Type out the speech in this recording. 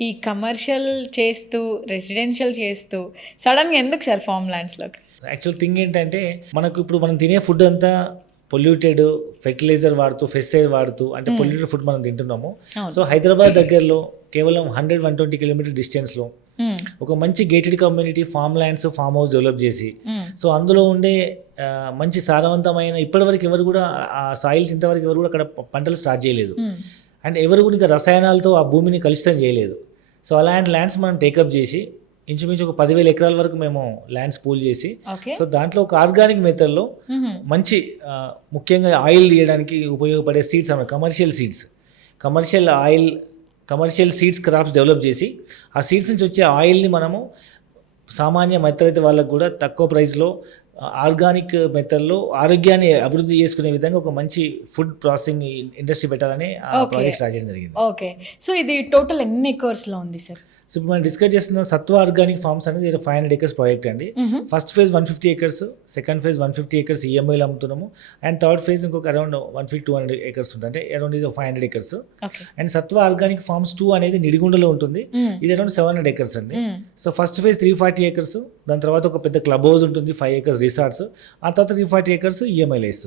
ఈ కమర్షియల్ చేస్తూ, రెసిడెన్షియల్ చేస్తూ సడన్‌గా ఎందుకు సార్ ఫార్మ్ ల్యాండ్స్‌లోకి? యాక్చువల్ థింగ్ ఏంటంటే మనకు ఇప్పుడు మనం తినే ఫుడ్ అంతా పొల్యూటెడ్ ఫెర్టిలైజర్ వాడుతూ పెస్టిసైడ్ వాడుతూ అంటే హ్మ్. పొల్యూటెడ్ ఫుడ్ మనం తింటున్నాము. అవును. సో హైదరాబాద్ దగ్గరలో కేవలం 100-120 కిలోమీటర్ డిస్టెన్స్లో హ్మ్. ఒక మంచి gated community form lands farm house develop చేసి హ్మ్. సో అందులో ఉండే మంచి సారవంతమైన ఇప్పటివరకు ఎవరు కూడా ఆ సాయిల్స్ ఇంతవరకు ఎవరు కూడా అక్కడ పంటలు స్టార్ట్ చేయలేదు. హ్మ్. అండ్ ఎవరు కూడా ఇంకా రసాయనాలతో ఆ భూమిని కలుషితం చేయలేదు. సో అలాంటి ల్యాండ్స్ మనం టేకప్ చేసి ఇంచుమించు ఒక 10,000 ఎకరాల వరకు మేము ల్యాండ్స్ పూల్ చేసి ఓకే. సో దాంట్లో ఒక ఆర్గానిక్ మెథడ్లో హుహు. మంచి ముఖ్యంగా ఆయిల్ తీయడానికి ఉపయోగపడే సీడ్స్ అన్నమాట కమర్షియల్ సీడ్స్ క్రాప్స్ డెవలప్ చేసి ఆ సీడ్స్ నుంచి వచ్చే ఆయిల్ని మనము సామాన్య మధ్యతరగతి వాళ్ళకు కూడా తక్కువ ప్రైస్లో ఆర్గానిక్ మెథడ్లో ఆరోగ్యాన్ని అభివృద్ధి చేసుకునే విధంగా ఒక మంచి ఫుడ్ ప్రాసెసింగ్ ఇండస్ట్రీ పెట్టాలని ఆ ఓకే. ప్రాజెక్ట్ స్టార్ట్ చేయడం జరిగింది. ఓకే. సో ఇది టోటల్ ఎన్ని ఎకర్స్‌లో ఉంది సార్? సో ఇప్పుడు మనం డిస్కస్ చేస్తున్న సత్వ ఆర్గానిక్ ఫార్మ్స్ అనేది 500 ఎకర్స్ ప్రాజెక్ట్ అండి. హుహు. First phase 150 acres, second phase 150 acres ఈఎంఐలో అమ్ముతున్నాము. అండ్ థర్డ్ ఫేజ్ ఇంకొక అరౌండ్ 150-200 ఎకర్స్ ఉంటుంది, అంటే అరౌండ్ ఇది 500 acres. Okay. And Sattva organic farms 2 అనేది నిడిగుండలో ఉంటుంది. హ్మ్. ఇది అరౌండ్ 700 ఎకర్స్ అండి. హ్మ్. సో ఫస్ట్ ఫేజ్ 340 ఎకర్స్, దాని తర్వాత ఒక పెద్ద క్లబ్ హౌస్ ఉంటుంది, 5 ఎకర్స్ రిసార్ట్స్, ఆ తర్వాత 340 ఎకర్స్ ఈఎంఐలో ఇస్తున్నాం.